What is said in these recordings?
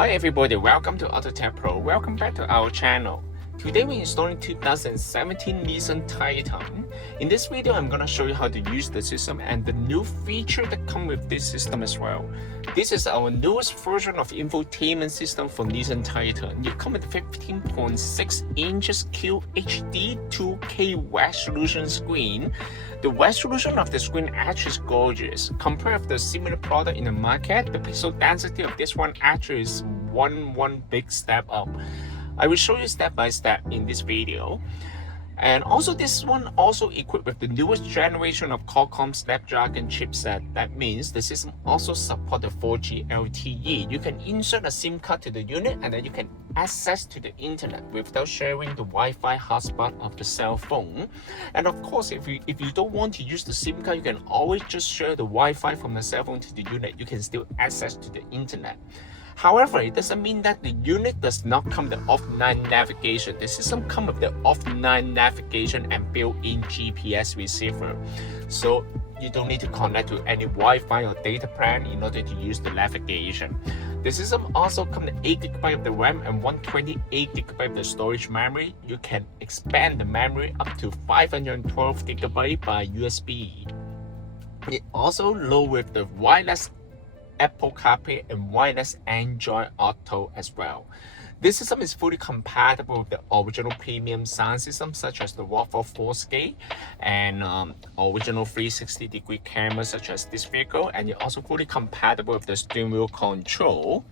Hi everybody, welcome to AutoTecPro. Welcome back to our channel. Today we're installing 2017 Nissan Titan. In this video, I'm gonna show you how to use the system and the new feature that come with this system as well. This is our newest version of infotainment system for Nissan Titan. You come with 15.6 inches QHD 2K resolution screen. The resolution of the screen actually is gorgeous. Compared with the similar product in the market, the pixel density of this one actually is one big step up. I will show you step by step in this video. And also this one also equipped with the newest generation of Qualcomm Snapdragon chipset. That means the system also supports the 4G LTE. You can insert a SIM card to the unit and then you can access to the internet without sharing the Wi-Fi hotspot of the cell phone. And of course, if you don't want to use the SIM card, you can always just share the Wi-Fi from the cell phone to the unit. You can still access to the internet. However, it doesn't mean that the unit does not come with the offline navigation. The system comes with the offline navigation and built-in GPS receiver. So you don't need to connect to any Wi-Fi or data plan in order to use the navigation. The system also comes with 8GB of the RAM and 128GB of the storage memory. You can expand the memory up to 512GB by USB. It also loads with the wireless Apple CarPlay and wireless Android Auto as well. This system is fully compatible with the original premium sound system such as the Waterfall 4K and original 360-degree camera such as this vehicle, and it's also fully compatible with the steering wheel control.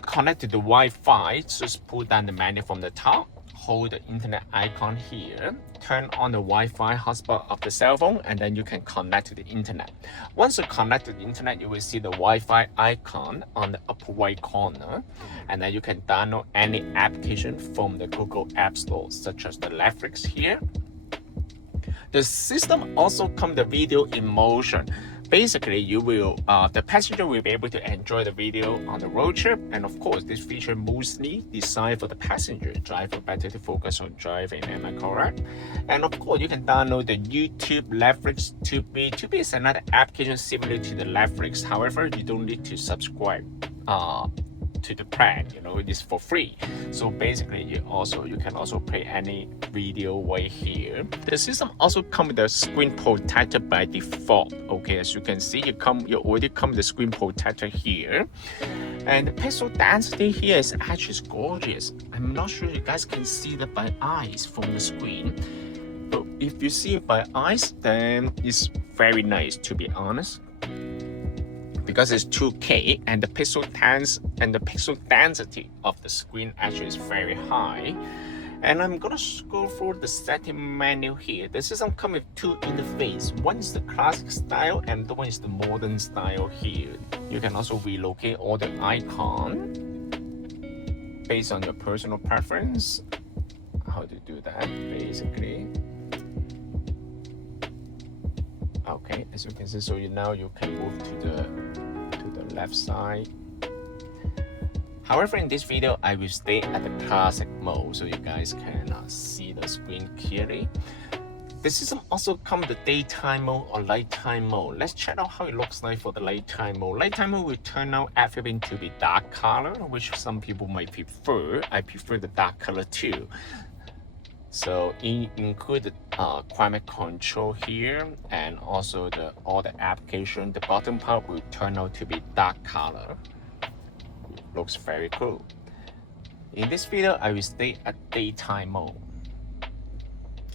Connect to the Wi-Fi, just pull down the menu from the top, hold the internet icon here, turn on the Wi-Fi hotspot of the cell phone, and then you can connect to the internet. Once you connect to the internet, you will see the Wi-Fi icon on the upper right corner, and then you can download any application from the Google App Store, such as the Netflix here. The system also comes with video in motion. Basically, the passenger will be able to enjoy the video on the road trip, and of course, this feature mostly designed for the passenger driver better to focus on driving. Am I correct? And of course, you can download the YouTube, Netflix, Tubi. Tubi is another application similar to the Netflix. However, you don't need to subscribe to the plan. It is for free. So basically, you can also play any video right here. The system also comes with the screen protector by default. Okay, as you can see, you already come with the screen protector here, and the pixel density here is actually gorgeous. I'm not sure you guys can see that by eyes from the screen, but if you see it by eyes, then it's very nice, to be honest, because it's 2K and the pixel density of the screen actually is very high. And I'm gonna go through the setting menu here. The system comes with two interfaces. One is the classic style and the one is the modern style here. You can also relocate all the icons based on your personal preference. How to do that, basically. Okay, as you can see, so now you can move to the left side. However, in this video, I will stay at the classic mode so you guys can see the screen clearly. The system also comes with the daytime mode or nighttime mode. Let's check out how it looks like for the nighttime mode. Nighttime mode will turn out everything to be dark color, which some people might prefer. I prefer the dark color too. So include the climate control here, and also all the application. The bottom part will turn out to be dark color. Looks very cool. In this video, I will stay at daytime mode.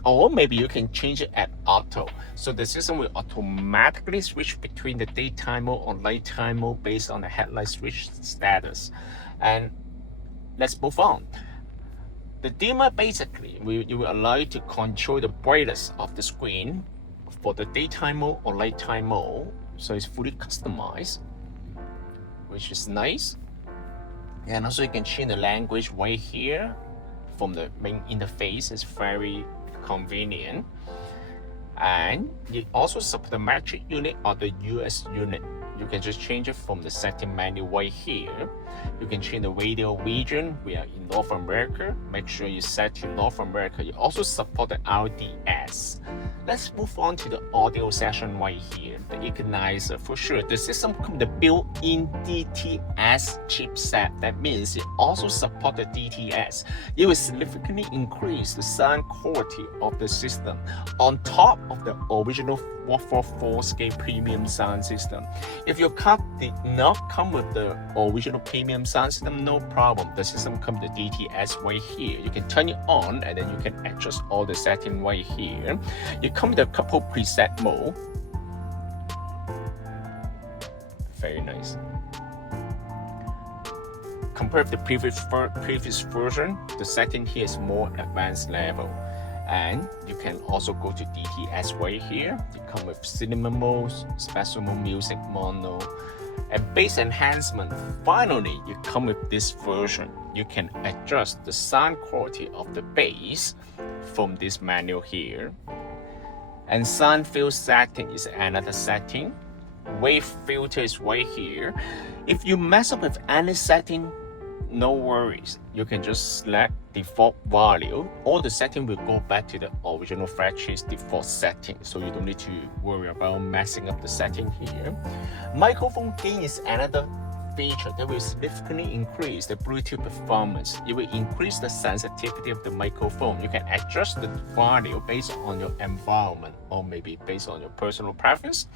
Or maybe you can change it at auto. So the system will automatically switch between the daytime mode or nighttime mode based on the headlight switch status. And let's move on. The dimmer basically will allow you to control the brightness of the screen for the daytime mode or nighttime mode. So it's fully customized, which is nice. And also you can change the language right here from the main interface. It's very convenient. And it also supports the metric unit or the US unit, you can just change it from the setting menu right here. You can change the radio region. We are in North America. Make sure you set to North America. You also support the RDS. Let's move on to the audio section right here. The equalizer, for sure. The system comes with the built-in DTS chipset. That means it also supports the DTS. It will significantly increase the sound quality of the system on top of the original 444K premium sound system. If your car did not come with the original premium sound system, no problem. The system comes with the DTS right here. You can turn it on and then you can adjust all the settings right here. It comes with a couple preset mode. Very nice. Compared to the previous version, the setting here is more advanced level. And you can also go to DTS right here. You come with cinema mode, special mode, music mono, and bass enhancement. Finally, you come with this version. You can adjust the sound quality of the bass from this menu here. And sound field setting is another setting. Wave filter is right here. If you mess up with any setting, no worries. You can just select default value. All the setting will go back to the original factory's default setting, so you don't need to worry about messing up the setting here. Microphone gain is another feature that will significantly increase the Bluetooth performance. It will increase the sensitivity of the microphone. You can adjust the value based on your environment or maybe based on your personal preference.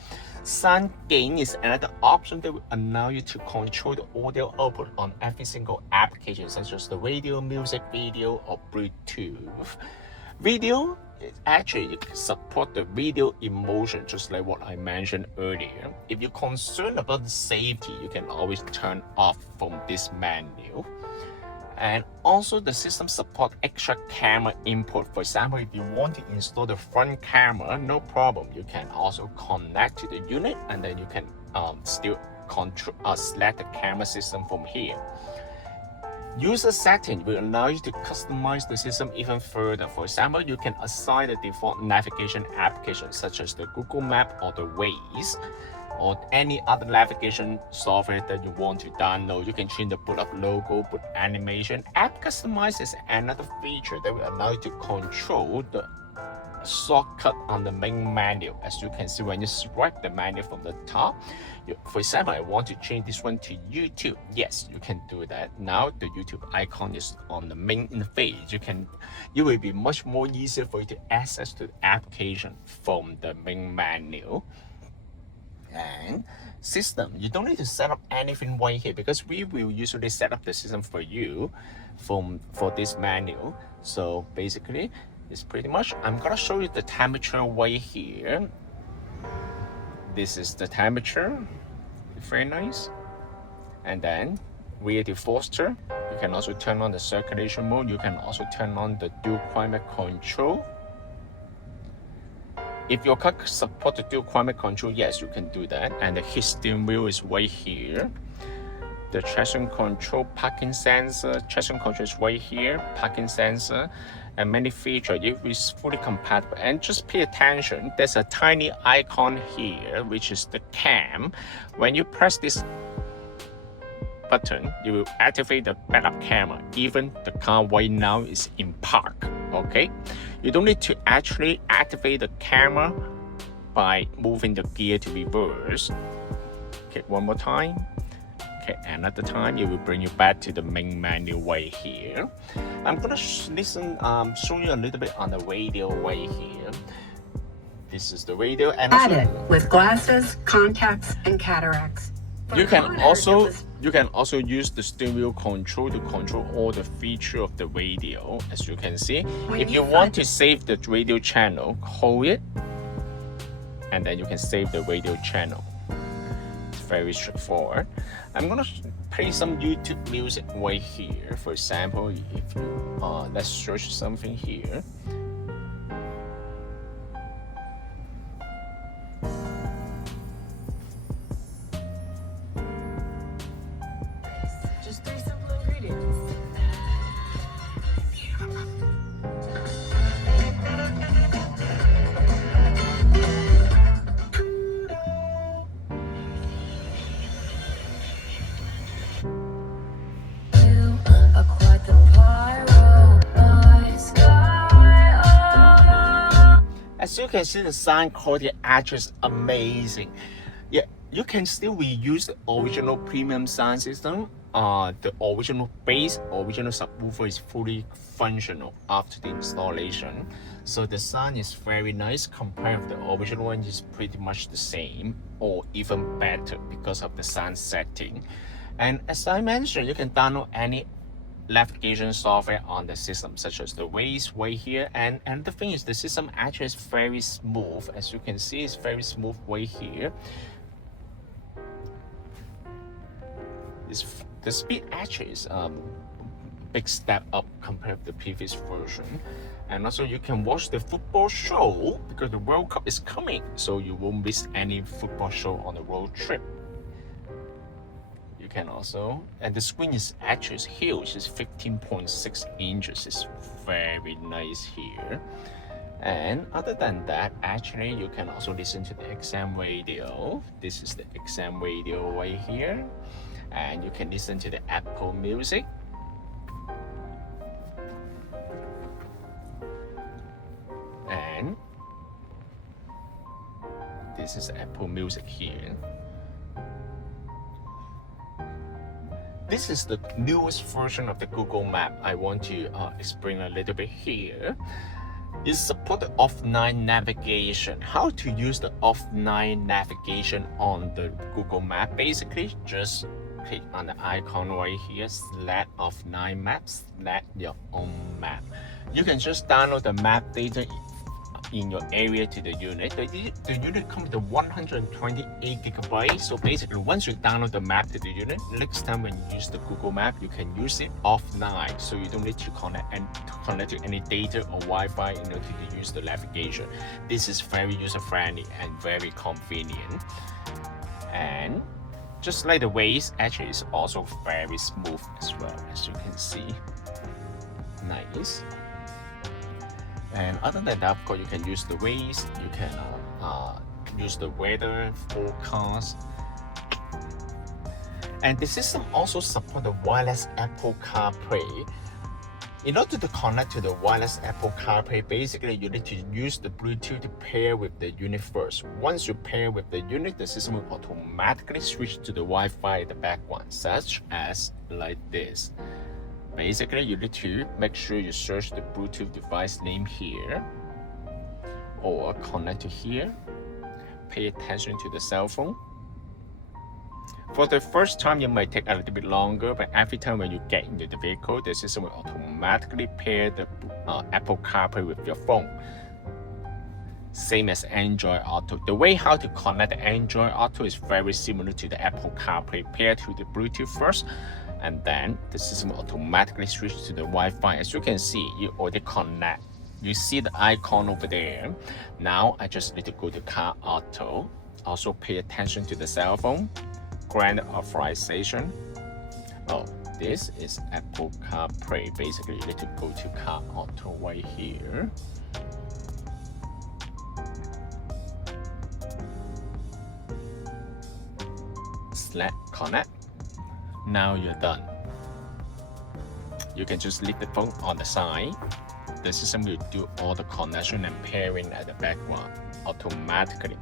Sound gain is another option that will allow you to control the audio output on every single application, such as the radio, music, video, or Bluetooth. Video, actually you can support the video emotion, just like what I mentioned earlier. If you're concerned about the safety, you can always turn off from this menu. And also the system supports extra camera input. For example, if you want to install the front camera, no problem. You can also connect to the unit and then you can still select the camera system from here. User setting will allow you to customize the system even further. For example, you can assign the default navigation applications such as the Google Map or the Waze, or any other navigation software that you want to download. You can change the boot up logo, boot animation. App Customize is another feature that will allow you to control the shortcut on the main menu. As you can see, when you swipe the menu from the top, for example, I want to change this one to YouTube. Yes, you can do that. Now the YouTube icon is on the main interface. It will be much more easier for you to access to the application from the main menu. And system, you don't need to set up anything right here because we will usually set up the system for you for this menu. So basically, it's pretty much, I'm gonna show you the temperature right here. This is the temperature, very nice. And then rear defroster, you can also turn on the circulation mode. You can also turn on the dual climate control. If your car supports the dual climate control, yes, you can do that. And the heat steering wheel is right here. The traction control, parking sensor, traction control is right here, parking sensor, and many features. It is fully compatible. And just pay attention, there's a tiny icon here, which is the cam. When you press this button, you will activate the backup camera. Even the car right now is in park, okay? You don't need to actually activate the camera by moving the gear to reverse. Okay, one more time. Okay, another time, it will bring you back to the main menu right here. I'm gonna show you a little bit on the radio right here. This is the radio, and added with glasses, contacts, and cataracts. You can also use the steering wheel control to control all the features of the radio. As you can see, if you want to save the radio channel, hold it, and then you can save the radio channel. It's very straightforward. I'm gonna play some YouTube music right here. For example, if you let's search something here. Just 3 simple ingredients. As you can see, the sound quality actually is amazing. Yeah, you can still reuse the original premium sound system. The original bass, original subwoofer is fully functional after the installation. So the sound is very nice compared with the original one, is pretty much the same or even better because of the sound setting. And as I mentioned, you can download any navigation software on the system, such as the Waze right here. And the thing is, the system actually is very smooth. As you can see, it's very smooth right here. The speed actually is big step up compared to the previous version. And also you can watch the football show because the World Cup is coming, so you won't miss any football show on the road trip. You can also, and the screen is actually huge, it's 15.6 inches, it's very nice here. And other than that, actually you can also listen to the XM radio. This is the XM radio right here. And you can listen to the Apple Music. And this is Apple Music here. This is the newest version of the Google Map. I want to explain a little bit here. It supports offline navigation. How to use the offline navigation on the Google Map? Basically, just click on the icon right here, select offline maps, select your own map. You can just download the map data in your area to the unit. The unit comes with 128 gigabytes. So basically, once you download the map to the unit, next time when you use the Google Map, you can use it offline. So you don't need to connect to any data or Wi-Fi in order to use the navigation. This is very user-friendly and very convenient. And just like the Waze, actually is also very smooth as well, as you can see. Nice. And other than that, of course, you can use the Waze, you can use the weather forecast. And the system also supports the wireless Apple CarPlay. In order to connect to the wireless Apple CarPlay, basically you need to use the Bluetooth to pair with the unit first. Once you pair with the unit, the system will automatically switch to the Wi-Fi in the background, such as like this. Basically, you need to make sure you search the Bluetooth device name here or connect to here. Pay attention to the cell phone. For the first time, it might take a little bit longer, but every time when you get into the vehicle, the system will automatically pair the Apple CarPlay with your phone. Same as Android Auto. The way how to connect the Android Auto is very similar to the Apple CarPlay. Pair to the Bluetooth first, and then the system will automatically switch to the Wi-Fi. As you can see, you already connect. You see the icon over there. Now I just need to go to Car Auto. Also pay attention to the cell phone. Grant authorization. Oh, this is Apple CarPlay. Basically, you need to go to Car Auto right here. Select connect. Now you're done. You can just leave the phone on the side. The system will do all the connection and pairing at the background automatically.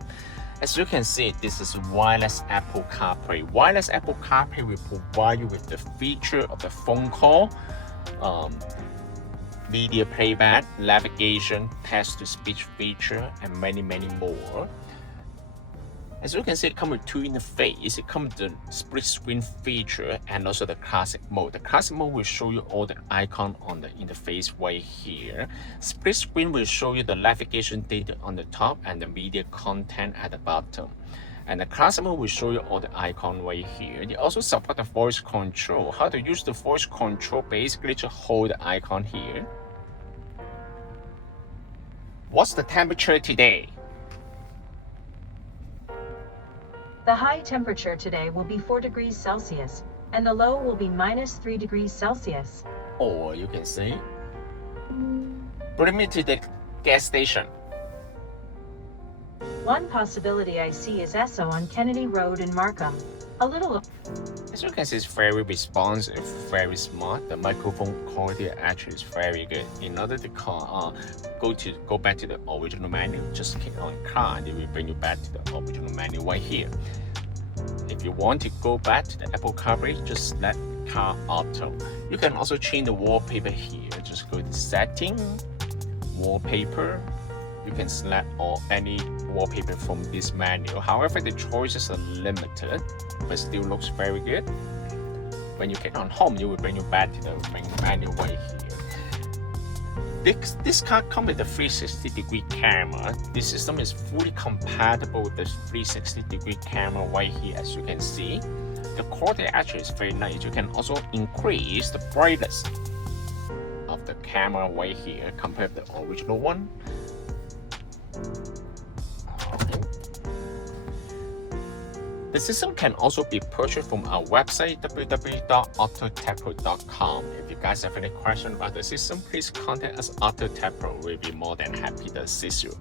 As you can see, this is wireless Apple CarPlay. Wireless Apple CarPlay will provide you with the feature of the phone call, media playback, navigation, text-to-speech feature, and many more. As you can see, it comes with two interfaces. It comes with the split screen feature and also the classic mode. The classic mode will show you all the icons on the interface right here. Split screen will show you the navigation data on the top and the media content at the bottom. And the classic mode will show you all the icons right here. They also support the voice control. How to use the voice control? Basically, just hold the icon here. What's the temperature today? The high temperature today will be 4 degrees Celsius, and the low will be -3 degrees Celsius. Or you can say, bring me to the gas station. One possibility I see is Esso on Kennedy Road in Markham. A little As you can see, it's very responsive, very smart. The microphone quality actually is very good. In order to go back to the original menu, just click on car and it will bring you back to the original menu right here. If you want to go back to the Apple CarPlay, just select Car Auto. You can also change the wallpaper here. Just go to Setting, Wallpaper. You can select any wallpaper from this menu. However, the choices are limited, but still looks very good. When you click on Home, it will bring you back to the main menu right here. This car comes with a 360-degree camera. This system is fully compatible with the 360-degree camera right here, as you can see. The quality actually is very nice. You can also increase the brightness of the camera right here compared to the original one. The system can also be purchased from our website www.AutoTecPro.com. If you guys have any questions about the system, please contact us. AutoTecPro will be more than happy to assist you.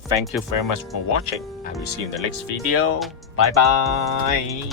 Thank you very much for watching. I will see you in the next video. Bye bye.